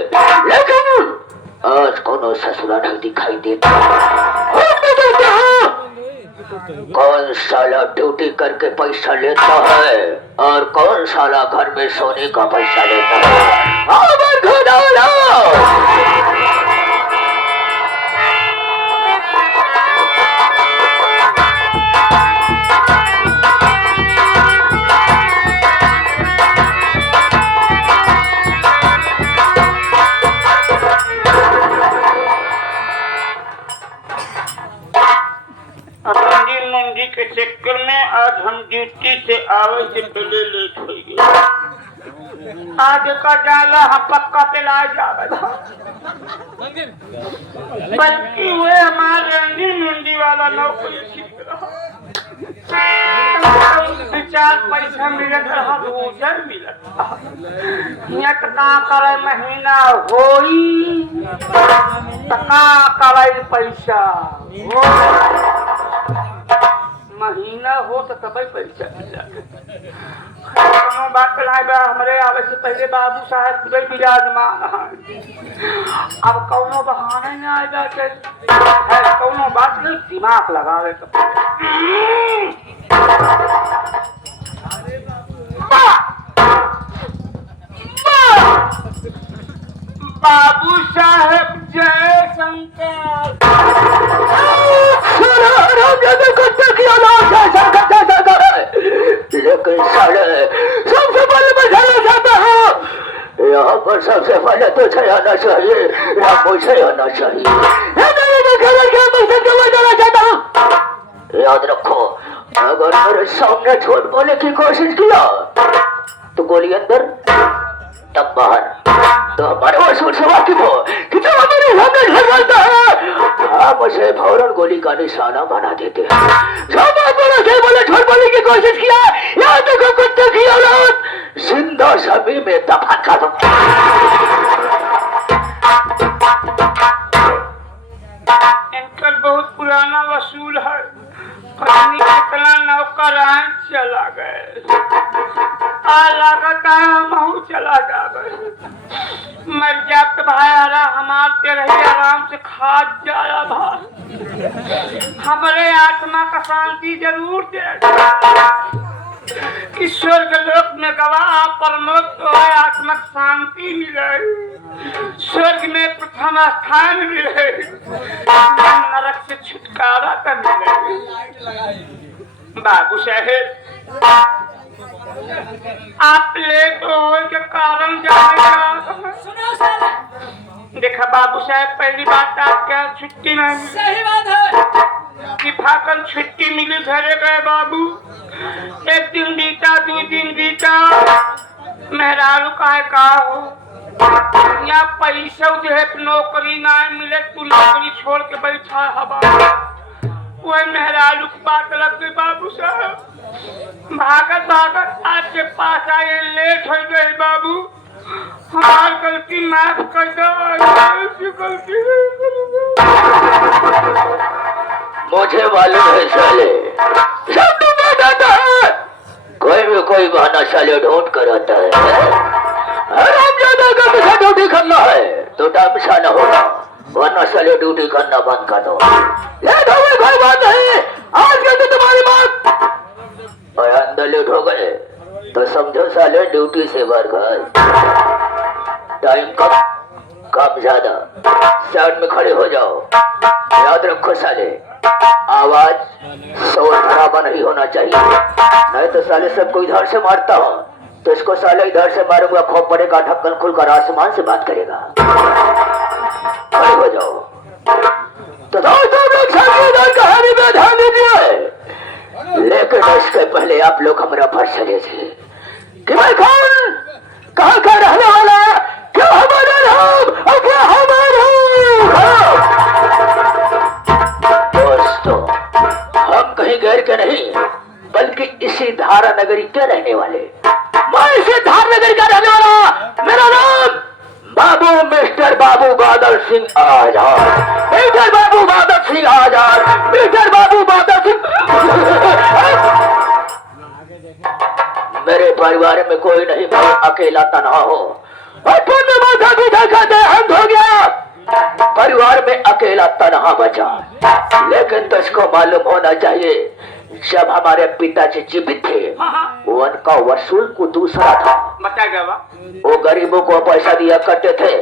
लेकिन आज कोनो ससुरा नहीं दिखाई देता। कौन साला ड्यूटी करके पैसा लेता है और कौन साला घर में सोने का पैसा लेता है? मंदी के चक्कर में आज हम ड्यूटी से आवे से पहले लेट हो गए। आज का डाला हम पक्का पे ला जावे, बल्कि वे हमारे रंगीन मंदी वाला नौकरी सीख रहा। चार पैसा मिलत रहा, भूजल मिलत रहा। का करे महीना होई तका करे पैसा महीना हो तो तभी पैसा मिला। बात हमारे आवे से पहले बाबू साहब खुद विराजमान है। अब कौनो बहाने में आ जाते है, कौनो बात नहीं, दिमाग लगावे तो बाबू साहब जय शंकर। लेकिन साले सबसे पहले मैं जाना चाहता हूँ, यहाँ पर सबसे पहले तो आना चाहिए, मुझे आना चाहिए। याद रखो, अगर मेरे सामने झूठ बोलने की कोशिश किया तो गोली अंदर तब बाहर। तो हमारे वसूल से वाकिफ हो कि तुम हमारे सामने झूठ बोलता है, आप मुझे फौरन गोली का निशाना बना देते हैं। बोले झूठ बोलने की कोशिश किया, यहाँ तक कुत्ते की औलाद जिंदा सभी में दफन कर दो। इनका बहुत पुराना वसूल है, कितना नौकर चला गए, लगता है हम चला जाए। मर जात भाई हरा हमारे रही आराम से खा जाया भाई, हमारे आत्मा का शांति जरूर दे। ईश्वर के लोक में गवाह प्रमोद तो है, आत्मा की शांति मिले, स्वर्ग में प्रथम स्थान मिले, नरक से छुटकारा कर मिले। बाबू साहेब आप लेट होने के कारण देखा बाबू साहब, पहली बात आपके छुट्टी नहीं, सही बात है कि फाकन छुट्टी मिली, घरे गए बाबू, एक दिन बीता, 2 दिन बीता, मेहरारू का हो या पैसा जो है नौकरी ना मिले, तू नौकरी छोड़ के बैठा हवा, वही मेहरारू की बात लग गई। बाबू साहब भागत भागत आपके पास आए, लेट हो गए बाबू, हमारी गलती माफ कर दो, गलती मुझे मालूम है साले, सब तो बताता है, कोई भी कोई बहाना साले ढूंढ कर आता है। हम ज्यादा का ड्यूटी करना है तो टाइम से आना होगा, वरना साले ड्यूटी करना बंद कर दो। लेट हो गए कोई बात नहीं, आज के तुम्हारी बात और अंदर लेट हो गए तो समझो साले ड्यूटी से बाहर गए। टाइम कम ज्यादा, साइड में खड़े हो जाओ। याद रखो साले, आवाज शोर खराबा नहीं होना चाहिए, नहीं तो साले सबको इधर से मारता हूँ तो इसको साले इधर से मारूंगा, खोप पड़ेगा, ढक्कन खुलकर आसमान से बात करेगा। खड़े हो जाओ। तो दोस्तों लोग साथ कहानी में ध्यान दीजिए, लेकिन इसके पहले आप लोग हमारा फर्ज चले थे कि भाई कौन कहाँ का रहने वाला है, क्या हमारा नाम और क्या हमारा। दोस्तों हम कहीं गैर के नहीं, बल्कि इसी धारा नगरी के रहने वाले, मैं इसी धारा नगरी का रहने वाला, मेरा नाम बाबू मिस्टर बाबू बादल सिंह आजाद, मिस्टर बाबू बादल सिंह आजाद, मिस्टर बाबू बादल सिंह। मेरे परिवार में कोई नहीं, मैं अकेला तनहा हो, अपने माथा पिता का देहांत हो गया, परिवार में अकेला तनहा बचा। लेकिन तुझको मालूम होना चाहिए, जब हमारे पिताजी जीवित थे वो उनका वसूल को दूसरा था। वो गरीबों को पैसा दिया करते थे,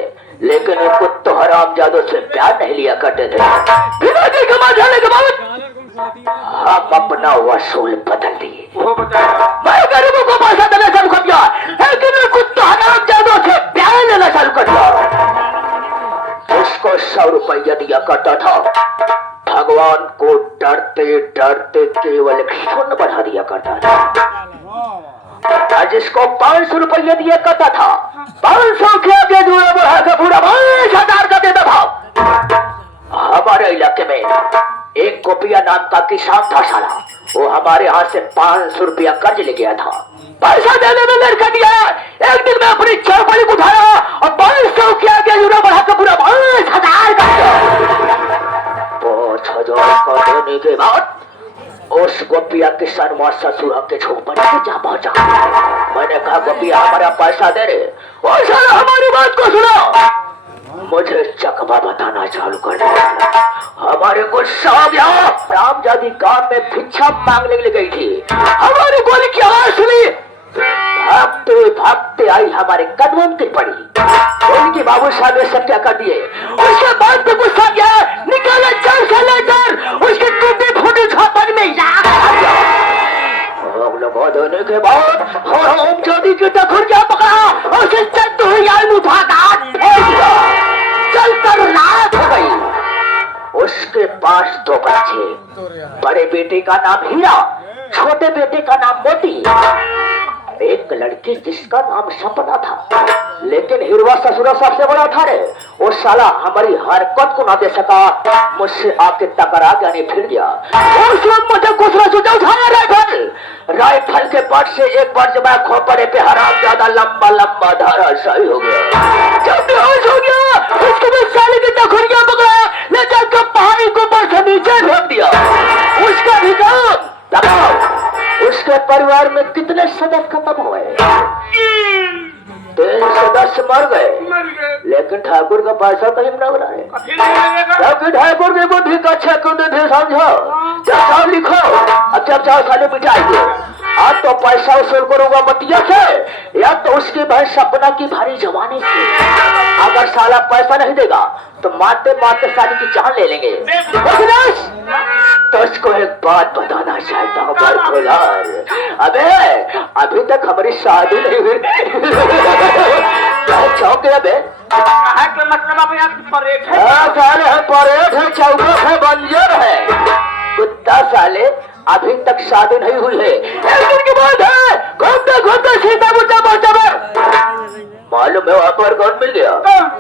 लेकिन उनको तो हरामजादों से प्यार नहीं लिया करते थे। पिताजी कमा जाने के बाद हम अपना वसूल बदल दिए। मैं गरीबों को पैसा देना चालू कर दिया, लेकिन उनको तो हरामजादों से प्यार लेना चालू कर दिया। उसको 100 रुपया दिया करता था, भगवान को डरते डरते केवल 100 बढ़ा दिया करता था। जिसको 500 रुपया दिया करता था, 500 के आगे दूर बढ़ा के पूरा 5,000 का देता था। हमारे इलाके में एक गोपिया नाम का किसान था साला, वो हमारे यहाँ से 500 रुपया कर्ज ले गया था। पैसा देने में देर कर दिया। एक दिन में अपनी चौपड़ी को उठाया और 500 के आगे यूरो बढ़ा के पूरा 5,000 कर दिया। 5,000 का देने के बाद उस गोपिया किसान वहां ससुर के झोपड़ी में जा पहुंचा। मैंने कहा गोपिया हमारा पैसा दे रहे, और साला हमारी बात को सुनो। मुझे चकमा बताना चालू कर दिया। हमारे गुस्सा आ गया। रामजादी गांव में भिक्षा मांगने के लिए गई थी, हमारी गोली की आवाज सुनी, भागते भागते आई हमारे कदमों में पड़ी। उनके बाबू साहब ने सब क्या कर दिए। उसके बाद तो गुस्सा गया, निकाला जड़ से लेकर उसके टूटे फूटे झोपड़ी में हम लोग देने के बाद रामजादी की टखुरिया पकड़ा, उसे चलते हुए आई उठा चलकर रात हो गई। उसके पास 2 बच्चे, बड़े बेटे का नाम हीरा, छोटे बेटे का नाम मोती। एक लड़की जिसका नाम सपना था, लेकिन हिरवा ससुरा सबसे बड़ा था रे। वो साला हमारी हरकत को ना दे सका, मुझसे आके टकरा गया, फिर गया। उस वक्त मुझे कुछ सुझाव उठाया राइफल के बट से एक बार जब मैं खोपड़े पे हराम ज्यादा लंबा लंबा धारा सही हो गया। जब बेहोश हो गया, उसके बाद साले की टखुरिया पकड़ा, ले जाकर पहाड़ी को ऊपर से नीचे फेंक दिया। उसका भी काम उसके परिवार में कितने सदस्य खत्म हुए? 3 सदस्य मर गए, लेकिन ठाकुर का पैसा कहीं न रहा है। क्योंकि ठाकुर की बुद्धि का अच्छा समझो, जब चाहो लिखो, अब जब चाहो साले मिटाई दो। आज तो पैसा वसूल करूंगा मटिया से, या तो उसकी बहन सपना की भारी जवानी से। अगर साला पैसा नहीं देगा तो मारते मारते साली की जान ले लेंगे। तो उसको एक बात बताना चाहता हूँ अबे अभी तक हमारी शादी नहीं हुई। चौके अबे परेड है, चौक है, बंजर है, कुत्ता साले अभी तक शादी नहीं हुई है। एक दिन की बात है, घूमते घूमते सीता बुढ़ा पहुंचा। मालूम है वहां पर कौन मिल गया?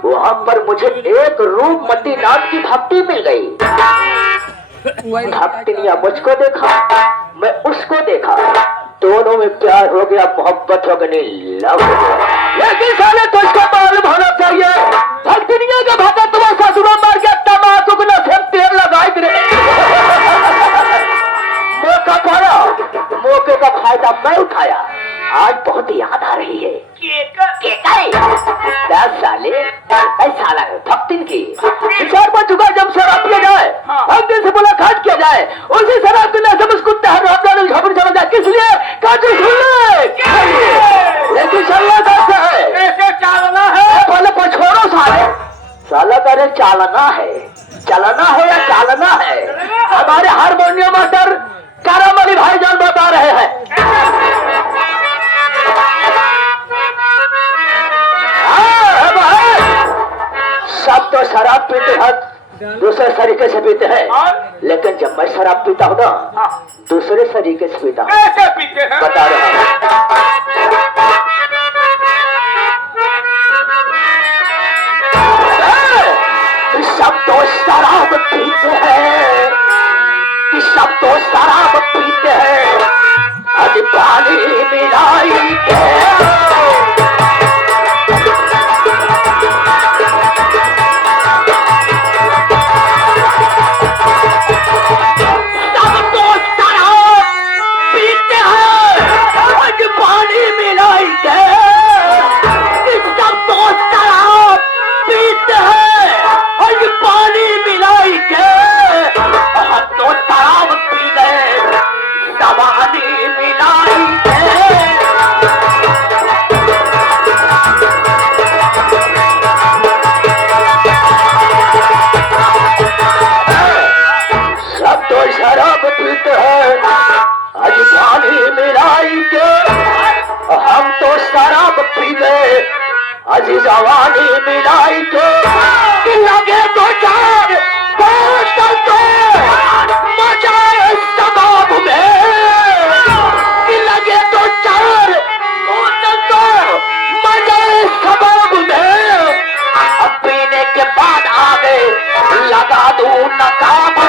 वहां पर मुझे एक रूपमती नाम की भक्ति मिल गई। भक्ति ने मुझको देखा, मैं उसको देखा, दोनों में प्यार हो गया, मोहब्बत हो गई, लव हो गया। लेकिन साले तुझको मालूम होना चाहिए, भक्तिनिया का भगत तुम्हारा ससुरा मार के तमाकू को न तेल लगाई गिरे। मौका पड़ा, मौके का फायदा मैं उठाया। आज बहुत याद आ रही है। साले साला भक्तिन की विचार पर चुका, जब शराब पिया जाए, भक्तिन से मुलाकात किया जाए, उसी शराब के नशे में उसको समझा, किस लिए काजू लेकिन कैसे चालना है? पहले पछोड़ो साले, साला करे चालना है, चलना है या चालना है? हमारे हारमोनियम मास्टर कारामली भाईजान बता रहे हैं। सब तो शराब पीते हैं, दूसरे तरीके से पीते हैं, लेकिन जब मैं शराब पीता हूँ ना, दूसरे तरीके से पीता हूँ। कैसे पीते हैं? बता रहा हूँ। सब तो शराब पीते हैं, सब तो शराब पीते हैं, आज पानी मिलाई के। जवानी मिलाई के कि लगे तो चार बोतल तो मचाए सबाब में कि लगे तो चार बोतल तो मचाए सबाब में अब पीने के बाद आगे लगा दूं नकाब